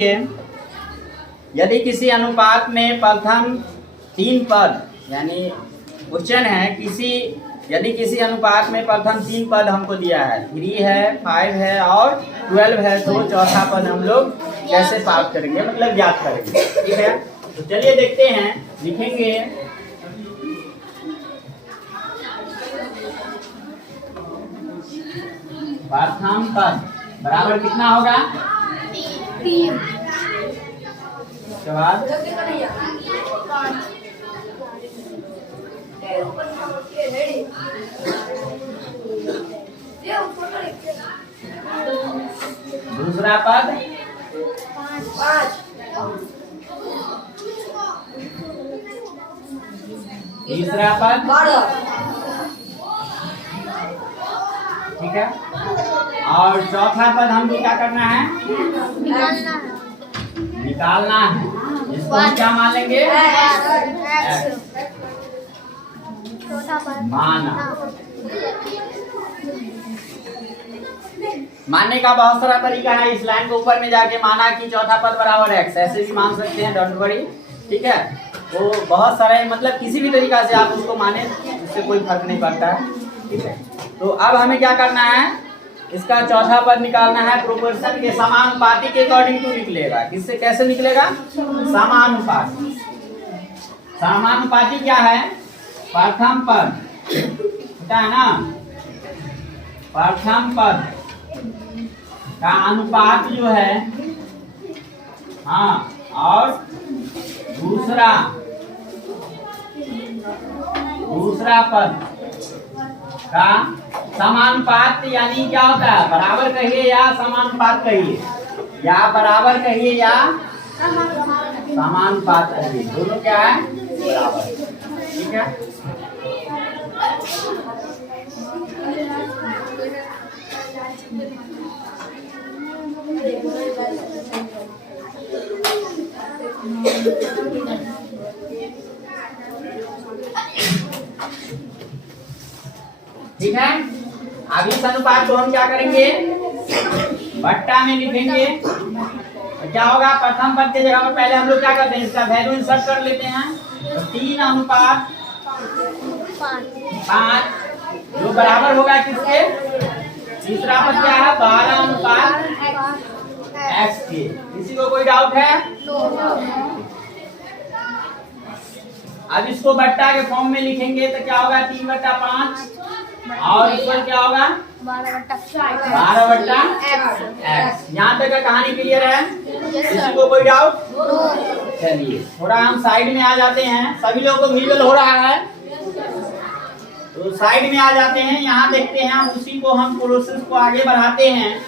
यदि किसी अनुपात में प्रथम 3 पद यानी क्वेश्चन है यदि किसी अनुपात में प्रथम 3 पद हमको दिया है 3 है 5 है और 12 है तो चौथा पद हम लोग कैसे प्राप्त करेंगे मतलब ज्ञात करेंगे। ठीक है, तो चलिए देखते हैं। लिखेंगे प्रथम पद बराबर कितना होगा 3। उसके बाद दूसरा पद 5। तीसरा पद। ठीक है, और चौथा पद हमको क्या करना है निकालना है। इसको हम क्या मान लेंगे माना। मानने का बहुत सारा तरीका है। इस लाइन के ऊपर में जाके माना कि चौथा पद बराबर x, ऐसे भी मान सकते हैं, डोंट वरी। ठीक है, तो बहुत सारे मतलब किसी भी तरीका से आप उसको माने, इससे कोई फर्क नहीं पड़ता है। ठीक है, तो अब हमें क्या करना है, इसका चौथा पद निकालना है प्रोपोर्शन के समानुपाती के अकॉर्डिंग टू निकलेगा। किससे कैसे निकलेगा समानुपाती। समानुपाती क्या है, प्रथम पद होता है ना, प्रथम पद का अनुपात जो है हाँ, और दूसरा पद का समानुपात यानी क्या होता है, बराबर कहिए या समानुपात कहिए, या बराबर कहिए या समानुपात कहिए, दोनों क्या है बराबर। ठीक है, ठीक है। अब इस अनुपात को हम क्या करेंगे बट्टा में लिखेंगे। तो क्या होगा, प्रथम पद के जगह पर पहले हम लोग क्या करते हैं, इसका वैल्यू इंसर्ट कर लेते हैं। तो 3 अनुपात 5 जो बराबर होगा किसके, तीसरा पद क्या है 12 अनुपात x के। किसी को कोई डाउट है? अब इसको बट्टा के फॉर्म में लिखेंगे तो क्या होगा 3/5 और इस पर क्या होगा 12/x। यहाँ तक का कहानी क्लियर है? किसी को कोई डाउट? चलिए थोड़ा हम साइड में आ जाते हैं। सभी लोगों को विजुअल हो रहा है तो साइड में आ जाते हैं। यहाँ देखते हैं, हम उसी को हम प्रोसेस को आगे बढ़ाते हैं।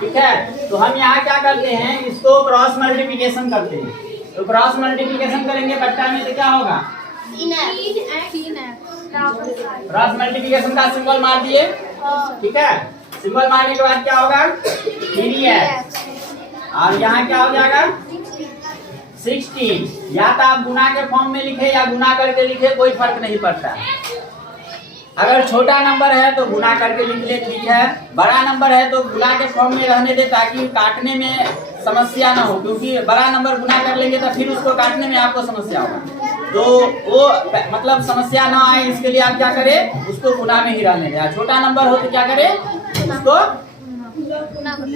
ठीक है, तो हम यहाँ क्या करते हैं, इसको क्रॉस मल्टीप्लिकेशन करते हैं। तो क्रॉस मल्टीप्लिकेशन करेंगे बट्टा में तो क्या होगा 3x। क्रॉस मल्टीप्लिकेशन का सिंबल मार दिए। ठीक है, सिंबल मारने के बाद क्या होगा 3x और यहाँ क्या हो जाएगा 16। या तो आप गुना के फॉर्म में लिखे या गुना करके लिखे, कोई फर्क नहीं पड़ता। अगर छोटा नंबर है तो गुना करके लिख ले, ठीक है। बड़ा नंबर है तो गुना के फॉर्म में रहने दे ताकि काटने में समस्या ना हो, क्योंकि बड़ा नंबर गुना कर लेंगे तो फिर उसको काटने में आपको समस्या होगा। तो वो मतलब समस्या ना आए इसके लिए आप क्या करें, उसको गुना में ही रहने दें। छोटा नंबर हो तो क्या करें, उसको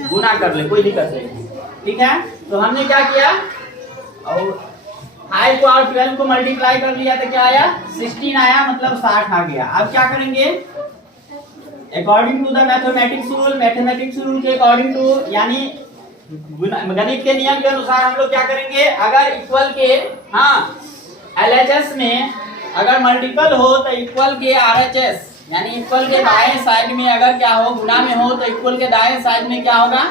गुना कर ले, कोई दिक्कत नहीं। ठीक है, तो हमने क्या किया और 5 को और 12 को मल्टीप्लाई कर लिया तो क्या आया 16 आया, मतलब 60 आ गया। अब क्या करेंगे according to the mathematics rule के अकॉर्डिंग टू यानी गणित के नियम के अनुसार हम लोग क्या करेंगे, अगर इक्वल के हाँ LHS में अगर मल्टीपल हो तो इक्वल के RHS यानी इक्वल के बाएं साइड में अगर क्या हो गुना में हो तो इक्वल के दाएं साइड में क्या होगा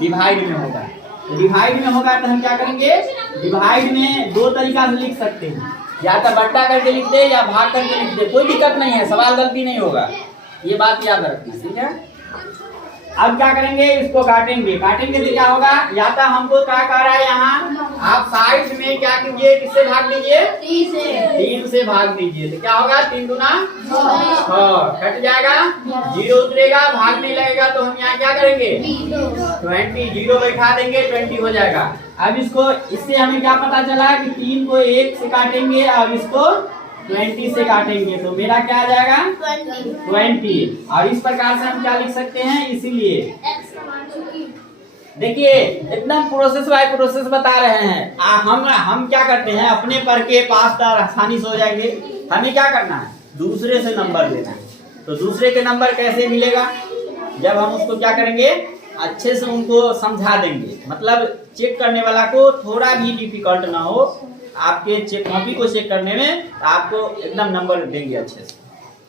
डिवाइड में होगा। तो डिवाइड में होगा तो हम क्या करेंगे, डिवाइड में 2 तरीका से लिख सकते हैं, या तो बट्टा करके लिख दे या भाग करके लिख दे, कोई दिक्कत नहीं है, सवाल गलती नहीं होगा, ये बात याद रखना। ठीक है, अब क्या करेंगे, इसको काटेंगे। काटेंगे तो क्या होगा, या तो हमको क्या कह रहा है यहाँ, आप साइड में क्या कीजिए, किससे भाग दीजिए, 3 से भाग दीजिए। तो क्या होगा, 3 गुना 6, कट जाएगा, 0 उतरेगा, भाग नहीं लगेगा। तो हम यहाँ क्या करेंगे, 20, 0 बैठा देंगे, 20 हो जाएगा। अब इसको, इससे हमें क्या पता चला कि 3 को 1 से काटेंगे और इसको 20 से काटेंगे, तो मेरा क्या आ जाएगा, 20। और इस प्रकार से हम क्या लिख सकते हैं, इसीलिए देखिए एकदम प्रोसेस बाय प्रोसेस बता रहे हैं। हम क्या करते हैं, अपने पर के पास तो आसानी से हो जाएंगे। हमें क्या करना है, दूसरे से नंबर लेना है। तो दूसरे के नंबर कैसे मिलेगा, जब हम उसको क्या करेंगे, अच्छे से उनको समझा देंगे। मतलब चेक करने वाला को थोड़ा भी डिफिकल्ट ना हो, आपके चेक कॉपी को चेक करने में आपको एकदम नंबर देंगे अच्छे से,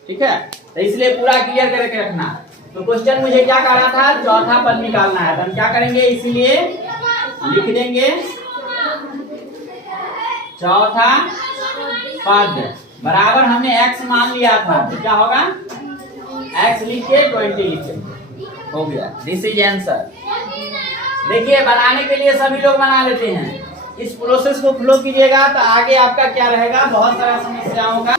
ठीक है। तो इसलिए पूरा क्लियर करके रखना। तो क्वेश्चन मुझे क्या कह रहा था, चौथा पद निकालना है। तो हम क्या करेंगे, इसीलिए लिख देंगे चौथा पद बराबर, हमने x मान लिया था, तो क्या होगा, x लिख के 20 लिखेंगे, हो गया। This is answer. देखिए बनाने के लिए सभी लोग बना लेते हैं। इस प्रोसेस को फॉलो कीजिएगा तो आगे आपका क्या रहेगा, बहुत सारा समस्याओं का।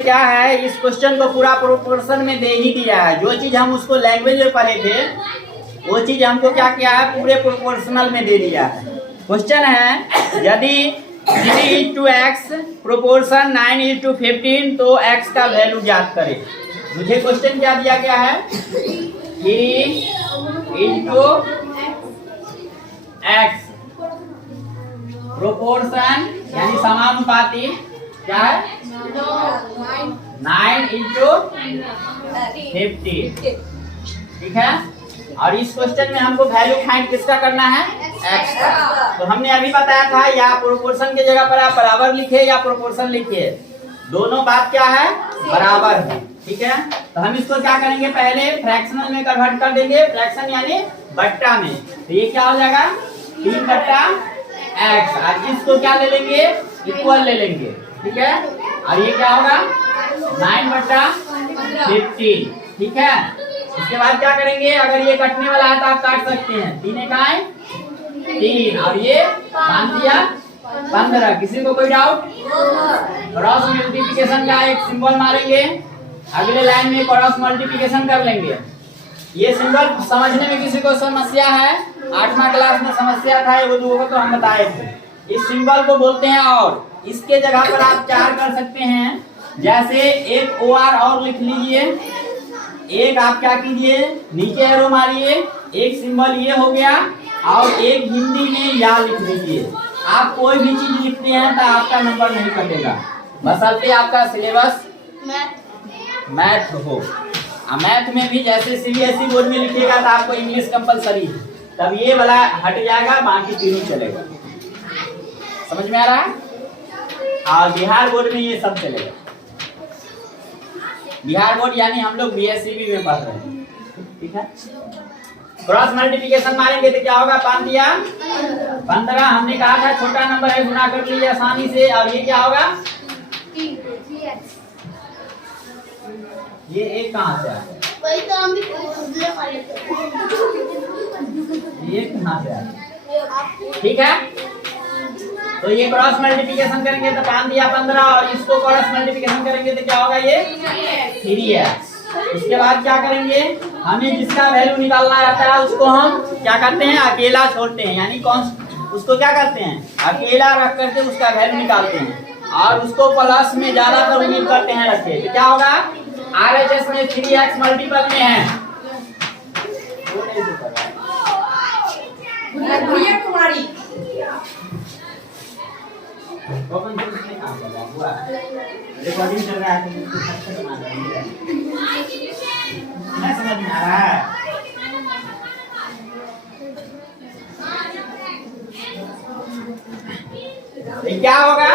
क्या है, इस क्वेश्चन को पूरा प्रोपोर्शन में दे ही दिया है। जो चीज हम उसको लैंग्वेज में पढ़े थे, वो चीज हमको क्या किया है, पूरे प्रोपोर्शनल में दे दिया है। क्वेश्चन है, यदि 3:x प्रोपोर्शन 9:15 तो x का वैल्यू ज्ञात करें। मुझे क्वेश्चन क्या दिया गया है, 3:x प्रोपोर्शन यानी समानुपाती क्या है, 9:15, ठीक है। और इस क्वेश्चन में हमको वैल्यू फाइंड किसका करना है, x का। तो हमने अभी बताया था, या प्रोपोर्शन की जगह पर आप बराबर लिखे या प्रोपोर्शन लिखिए, दोनों बात क्या है, बराबर है, ठीक है। तो हम इसको क्या करेंगे, पहले फ्रैक्शनल में कन्वर्ट कर देंगे, फ्रैक्शन यानी बट्टा में। तो ये क्या हो जाएगा, 3/x, और इसको क्या ले लेंगे, इक्वल ले लेंगे, ठीक है। और ये क्या होगा, 9/15, ठीक है। इसके बाद क्या करेंगे, अगर ये कटने वाला है तो आप काट सकते हैं, 3 एकाएं 3, और ये 5 दिया 15। किसी को कोई डाउट, क्रॉस मल्टीप्लिकेशन का एक सिंबल मारेंगे, अगले लाइन में क्रॉस मल्टीप्लिकेशन कर लेंगे। ये सिंबल समझने में किसी को समस्या है, 8वां क्लास में समस्या था, वो दो तो हम बताए थे। इस सिंबल को बोलते हैं और, इसके जगह पर आप 4 कर सकते हैं। जैसे एक OR और लिख लीजिए, एक आप क्या कीजिए, नीचे एरो मारिए, एक सिंबल ये हो गया, और एक हिंदी में या लिख दीजिए। आप कोई भी चीज लिखते हैं तो आपका नंबर नहीं कटेगा, बशर्ते आपका सिलेबस मैथ हो। मैथ में भी जैसे CBSE बोर्ड में लिखिएगा तो आपको इंग्लिश कंपलसरी है, तब ये वाला हट जाएगा, बाकी तीनों चलेगा। समझ में आ रहा है। और बिहार बोर्ड में ये सब चलेगा। बिहार बोर्ड यानी हम लोग BSCB में पढ़ रहे हैं, ठीक है। क्रॉस मल्टीप्लिकेशन मारेंगे तो क्या होगा, 5 दिया 15। हमने कहा था छोटा नंबर है, गुना कर लीजिए आसानी से। और ये क्या होगा, ये एक कहाँ से आया, वही तो हम भी खुदले वाले थे। ये कहाँ से आया, ठीक है। तो ये क्रॉस मल्टीप्लिकेशन करेंगे तो 5 दिया 15, और इसको क्रॉस मल्टीप्लिकेशन करेंगे तो क्या होगा, ये 3x। इसके बाद क्या करेंगे, हमें जिसका वैल्यू निकालना रहता है उसको हम क्या करते हैं, अकेला छोड़ते हैं, यानी कौन उसको क्या करते हैं, अकेला रख करके उसका वैल्यू निकालते हैं और उसको प्लस में ज्यादातर उम्मीद करते हैं रखे। तो क्या होगा, RHS में 3x मल्टीपल में है। कुमारी रिकॉर्डिंग चल रहा है तो समझ में आ रहा है। क्या होगा,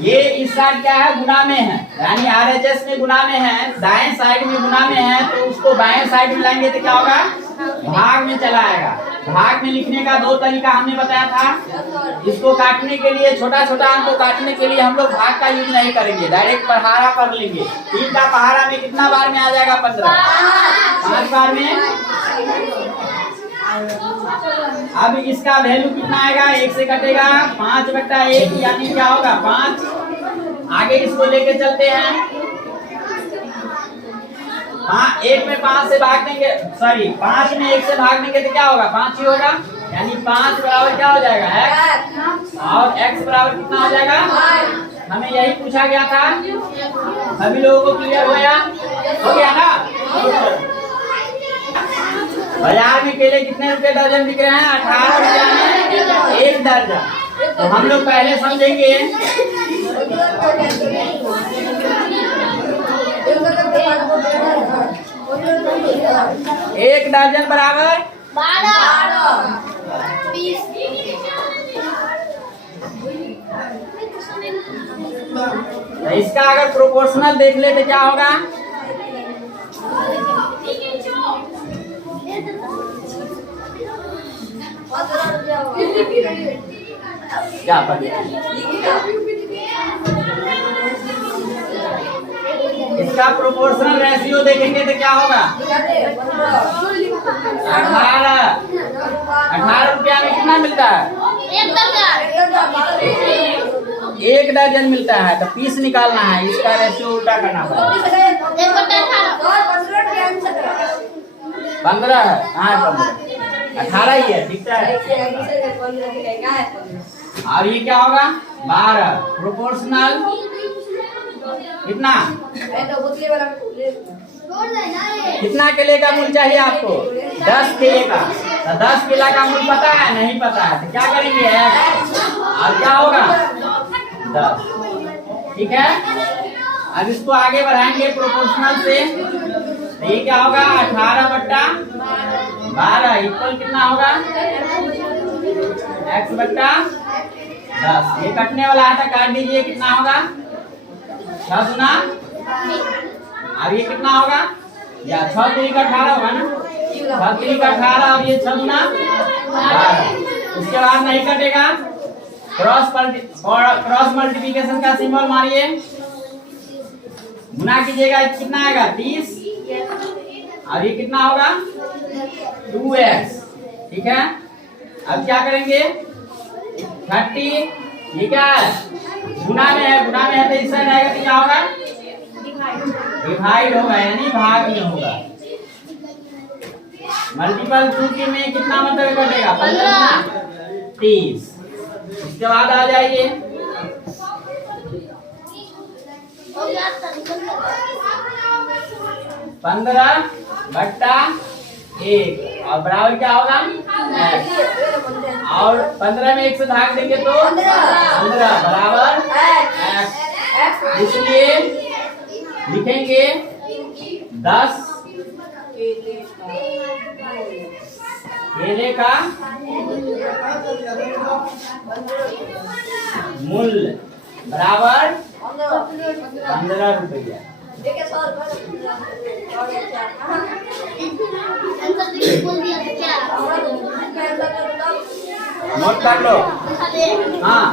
ये इस साइड क्या है, गुना में है, यानी RHS में गुना में है, दाएं साइड में गुना में है, तो उसको बाएं साइड में लाएंगे तो क्या होगा, भाग में चला आएगा। भाग में लिखने का दो तरीका हमने बताया था। इसको काटने के लिए, छोटा छोटा अंक को काटने के लिए हम लोग भाग का यूज नहीं करेंगे, डायरेक्ट पहाड़ा कर लेंगे। 3 का पहाड़ा में कितना बार में आ जाएगा, 15, 5 बार में। अब इसका वैल्यू कितना आएगा, 1 से कटेगा 5/1, यानी क्या होगा 5। आगे इसको लेके चलते हैं, 1 में 5 से भाग देंगे, सॉरी 5 में 1 से भाग देंगे तो क्या होगा, 5 ही होगा, यानी 5 बराबर क्या हो जाएगा, x, और x बराबर कितना हो जाएगा, हमें यही पूछा गया था। सभी लोगों को क्लियर हो गया ना। बाजार में केले कितने रुपए दर्जन बिक रहे हैं, 18 रुपया में 1 दर्जन। तो हम लोग पहले समझेंगे, एक दर्जन बराबर 12, 20। इसका अगर प्रोपोर्शनल देख ले तो क्या होगा, क्या इसका प्रोपोर्शनल रेशियो देखेंगे तो क्या होगा, 18 रुपया में कितना मिलता है, 1 दर्जन मिलता है। तो पीस निकालना है, इसका रेशियो उल्टा करना पड़ेगा। 15 है, हाँ 18 ही है, दिखता है। और ये क्या होगा, 12 प्रोपोर्शनल कितना, कितना केले का मूल चाहिए आपको, 10 केले का। तो 10 केला का मूल पता है, नहीं पता है, तो क्या करेंगे, और क्या होगा 10, ठीक है। अब इसको आगे बढ़ाएंगे प्रोपोर्शनल से, तो ये क्या होगा, 18/12 इक्वल कितना होगा, x/10। ये कटने वाला है, काट दीजिए, कितना होगा, 6 गुना, अब ये कितना होगा, या 6 3 का 18 होगा ना, 6 3 का 18 और ये 6 गुना 12। उसके बाद नहीं कटेगा, क्रॉस मल्टीप्लिकेशन का सिंबल मारिए, गुना कीजिएगा, कितना आएगा 30, और ये कितना होगा 2x, ठीक है। अब क्या करेंगे, 30, ये क्या है, गुना में है, गुना में है तो इस साइड आएगा तो क्या होगा, डिवाइड होगा, यानी भाग में होगा। मल्टीपल 2 में कितना मतलब कटेगा, 15, 30। इसके बाद आ जाइए, 15/1 और बराबर क्या होगा, और 15 में 1 से भाग देंगे तो 15 बराबर x। इसलिए लिखेंगे 10 केले का मूल्य बराबर 15 रुपया। नोट कर लो, हाँ।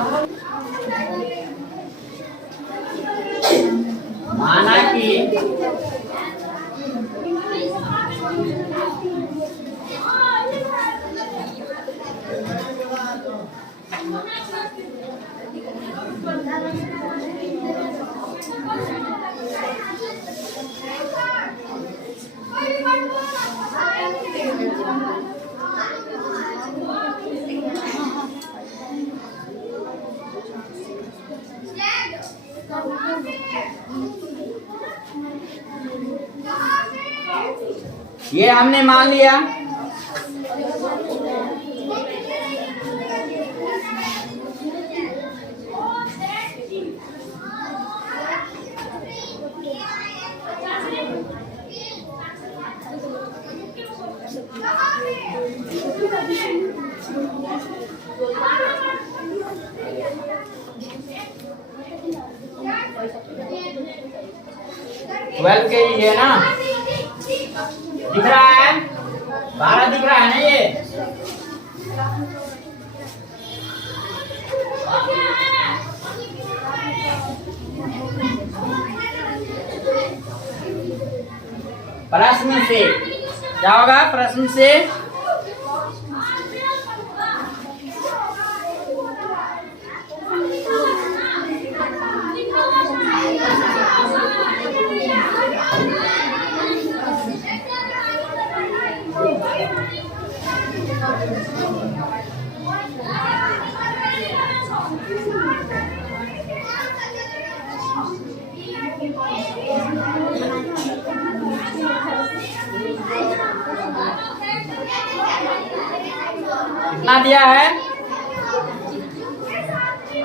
माना कि ये हमने मान लिया। ट्वेल्व के जी है ना, दिख रहा है? 12 दिख रहा है ना ये? प्रश्न से क्या होगा? प्रश्न से कितना दिया है?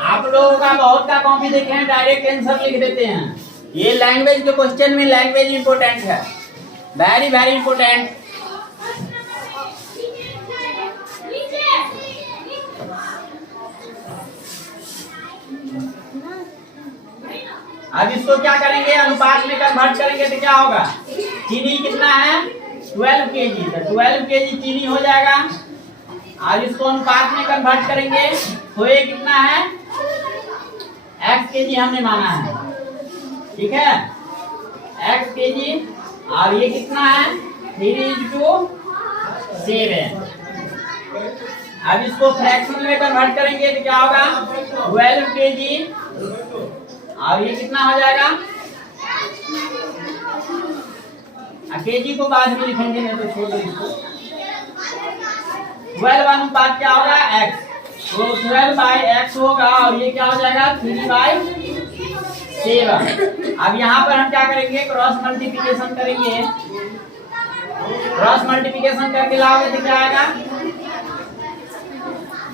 आप लोगों का बहुत का कॉपी देखे हैं, डायरेक्ट आंसर लिख देते हैं। ये लैंग्वेज के क्वेश्चन में लैंग्वेज इंपोर्टेंट है, वेरी वेरी इंपोर्टेंट। अब इसको क्या करेंगे? अनुपात में कन्वर्ट करेंगे तो क्या होगा? चीनी कितना है? 12 केजी। तो 12 केजी चीनी हो जाएगा। आज इसको अनुपात में कन्वर्ट करेंगे, खोए कितना है? x केजी हमने माना है, ठीक है? x KG. और ये कितना है? 3:7। अब इसको फ्रैक्शन में कन्वर्ट करेंगे तो क्या होगा? 12 केजी। और ये कितना हो जाएगा? केजी को बाद में लिखेंगे, नहीं तो छोड़ दो इसको। 12 अनुपात क्या होगा? x। तो 12/x होगा और ये क्या हो जाएगा? 3/7। अब यहाँ पर हम क्या करेंगे? क्रॉस मल्टीप्लिकेशन करेंगे। क्रॉस मल्टीप्लिकेशन करके लाओगे तो क्या आएगा?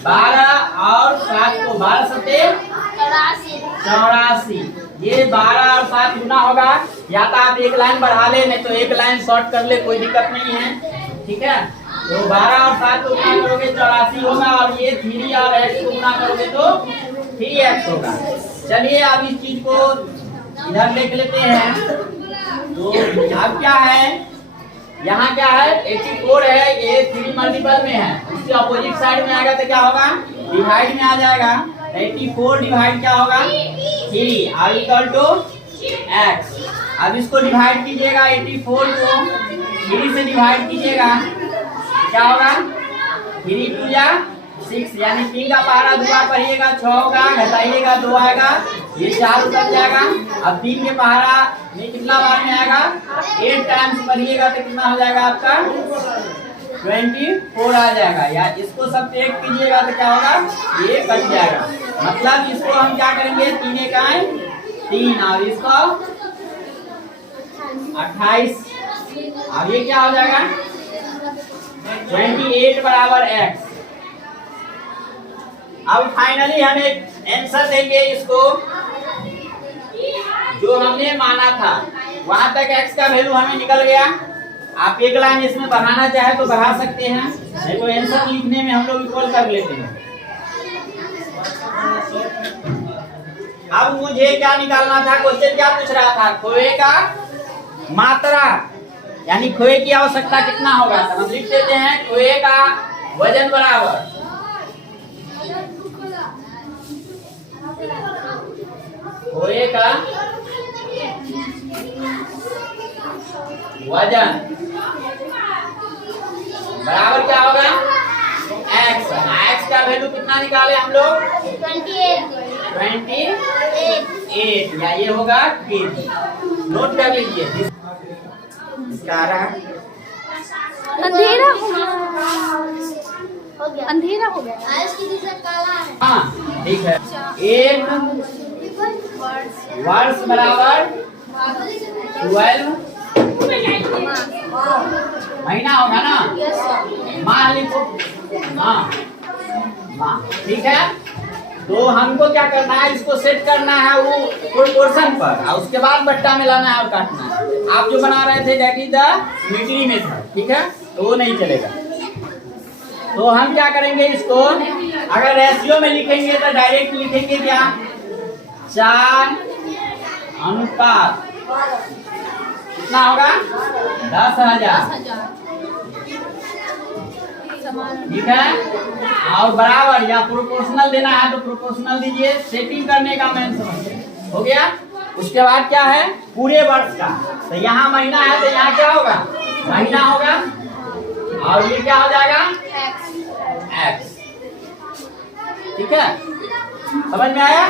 12 और 7 को 12 सते 84। ये 12 और 7 गुना होगा। या तो आप एक लाइन बढ़ा ले, नहीं तो एक लाइन शॉर्ट कर ले, कोई दिक्कत नहीं है, ठीक है? तो 12 और 7 को गुना करोगे 84 होगा, और ये 3 और x को गुना करोगे तो 3x होगा। चलिए अब इस चीज को इधर लिख लेते हैं। तो अब क्या है? यहाँ क्या है? 84 है, ये 3 मल्टीपल में है, उसके अपोजिट साइड में आएगा तो क्या होगा? डिवाइड में आ जाएगा। 84 डिवाइड क्या होगा? 3 और इक्वल टू x। अब इसको डिवाइड कीजिएगा, 84 को 3 से डिवाइड कीजिएगा, क्या होगा? 3 2 या 6, यानी 3 का पहाड़ा दुआ पढ़िएगा 6 होगा, घटाइएगा 2 आएगा, ये 4 उतर जाएगा। अब 3 के पहाड़ा में कितना बार में आएगा? 8 टाइम्स पढ़िएगा तो कितना हो जाएगा आपका? 24 आ जाएगा। या इसको सब्ट्रैक्ट कीजिएगा तो क्या होगा? ये कट जाएगा। मतलब इसको हम क्या करेंगे? 3 इकाई 3 और इसको 28। अब ये क्या हो जाएगा? 28 बराबर x। अब फाइनली हम एक आंसर देंगे इसको, जो हमने माना था। वहां तक x का वैल्यू हमें निकल गया। आप एक लाइन इसमें बढ़ाना चाहे तो बढ़ा सकते हैं, नहीं तो आंसर लिखने में हम लोग इक्वल कर लेते हैं। अब मुझे क्या निकालना था? क्वेश्चन क्या पूछ रहा था? खोए का मात्रा, यानी खोए की आवश्यकता कितना होगा? तो हम लिख देते हैं खोए का वजन बराबर खोए का वजन बराबर क्या होगा? x। x का वैल्यू कितना निकाले हम लोग? 28, या ये होगा केजी। नोट कर लीजिए इसका। अंधेरा हो गया, हो गया। अंधेरा हो गया। आज की दिशा काला है। हाँ ठीक है। एक वर्ष बराबर 12 महीना होगा ना। माह लिखो। हाँ माह ठीक है। तो हमको क्या करना है, इसको सेट करना है वो प्रोपोर्शन पर, और उसके बाद बट्टा मिलाना है और काटना है। आप जो बना रहे थे दैट इज द मिडिल में था, ठीक है, तो वो नहीं चलेगा। तो हम क्या करेंगे, इसको अगर रेशियो में लिखेंगे तो डायरेक्ट लिखेंगे क्या, 4:12 कितना होगा, 10,000 ठीक है। और बराबर या प्रोपोर्शनल देना है तो प्रोपोर्शनल दीजिए, सेटिंग करने का मेन समझ हो गया। उसके बाद क्या है, पूरे वर्ष का, तो यहाँ महीना है तो यहाँ क्या होगा, महीना होगा, और ये क्या हो जाएगा, एक्स ठीक है। समझ में आया।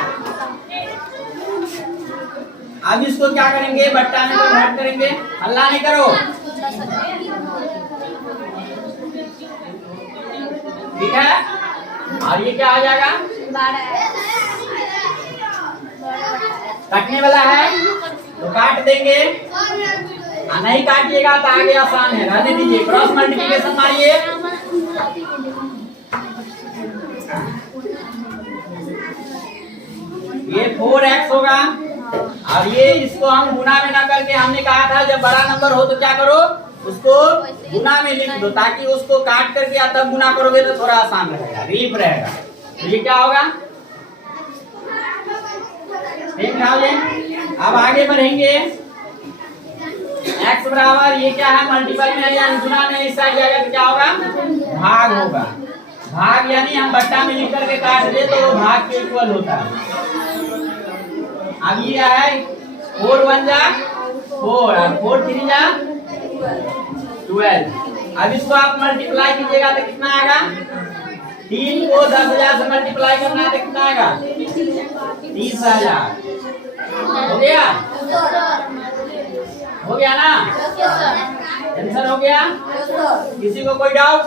अब इसको क्या करेंगे, बट्टा में कन्वर्ट करेंगे, हल्ला नहीं करो ठीक है। और ये क्या हो जाएगा, काटने वाला है तो काट देंगे, नहीं काटिएगा तो आगे आसान है, रहने दीजिए। क्रॉस मल्टीप्लिकेशन मारिए, ये 4x होगा, और ये इसको हम गुना में ना करके हमने कहा था जब बड़ा नंबर हो तो क्या करो, उसको गुना में लिख दो, ताकि उसको काट करके या तब गुना करोगे तो थोड़ा आसान रहेगा, रिलीफ रहेगा। तो ये क्या होगा, ठीक है। अब आगे बढ़ेंगे, x बराबर ये क्या है, मल्टीपल में है या गुना में, इस साइड जाएगा तो क्या होगा, भाग होगा। भाग यानी हम बट्टा में लिख करके काट दे तो वो भाग के इक्वल होता है। अब ये है 4 1 जा 4 और 4 3 जा 12। अब इसको आप मल्टीप्लाई कीजिएगा तो कितना आएगा, 3 को 10,000 से मल्टीप्लाई करना है तो कितना आएगा, 30,000 हो गया, हो गया ना, आंसर हो गया। किसी को कोई डाउट।